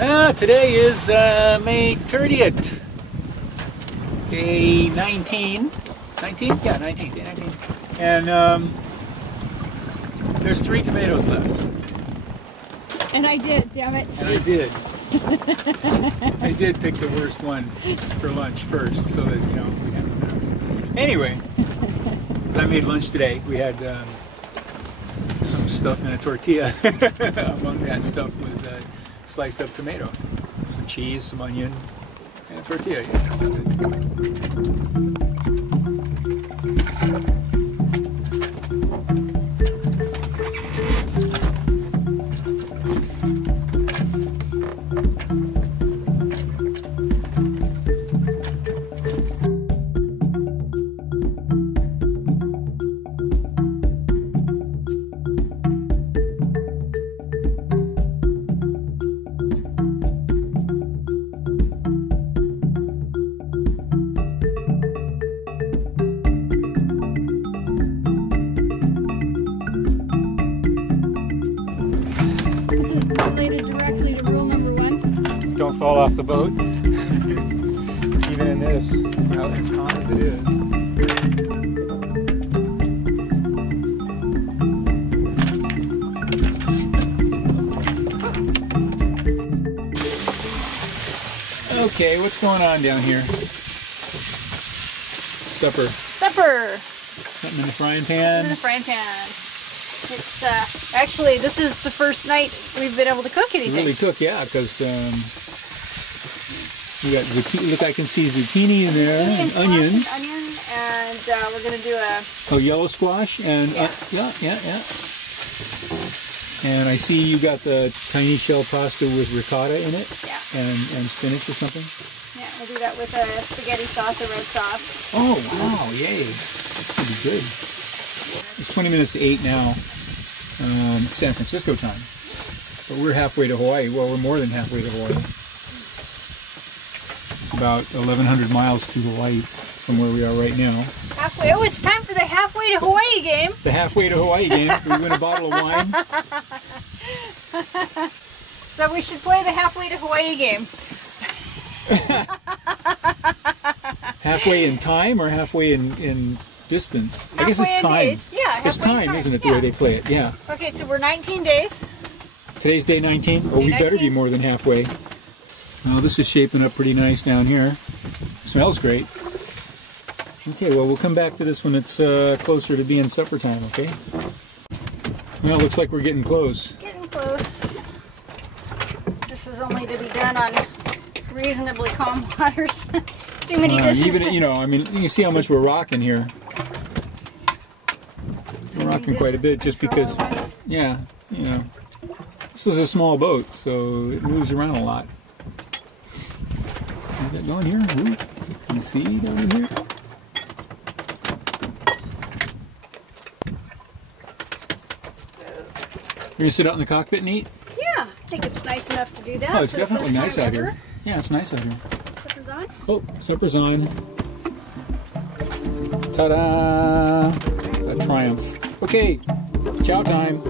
Today is May 30th, day 19. 19? Yeah, 19. Day 19. And there's 3 tomatoes left. And I did, damn it. And I did. I did pick the worst one for lunch first, so that, you know, we have enough. Anyway, I made lunch today. We had some stuff in a tortilla. Among that stuff was sliced up tomato, some cheese, some onion, and a tortilla. This is related directly to rule number 1. Don't fall off the boat, even in this, as calm as it is. Okay, what's going on down here? Supper. Supper! Something in the frying pan? In the frying pan. It's, actually, this is the first night we've been able to cook anything. It really took, yeah, because we got zucchini. Look, I can see zucchini in there, and onions. And we're going to do a... yellow squash, and yeah. And I see you got the tiny shell pasta with ricotta in it, and spinach or something. Yeah, we'll do that with a spaghetti sauce or red sauce. Oh wow, yay! That's gonna be good. It's 20 minutes to 8 now, San Francisco time. But we're halfway to Hawaii. Well, we're more than halfway to Hawaii. It's about 1,100 miles to Hawaii from where we are right now. Halfway. Oh, it's time for the halfway to Hawaii game. The halfway to Hawaii game. We win a bottle of wine. So we should play the halfway to Hawaii game. Halfway in time or halfway in distance? Halfway I guess it's in time. days. Yeah, it's time, isn't it, the way they play it? Yeah. Okay, so we're 19 days. Today's day 19? Oh, we better be more than halfway. Well, this is shaping up pretty nice down here. Smells great. Okay, well, we'll come back to this when it's closer to being supper time, okay? Well, it looks like we're getting close. Getting close. This is only to be done on reasonably calm waters. Too many dishes. Even, you know, I mean, you can see how much we're rocking here. We're rocking quite a bit just because, yeah, you know, this is a small boat, so it moves around a lot. Is that going here? Ooh, can you see down in here? You're going to sit out in the cockpit and eat? Yeah, I think it's nice enough to do that. Oh, it's definitely nice out here. Yeah, it's nice out here. Supper's on? Oh, supper's on. Ta-da! A triumph. Okay, chow time.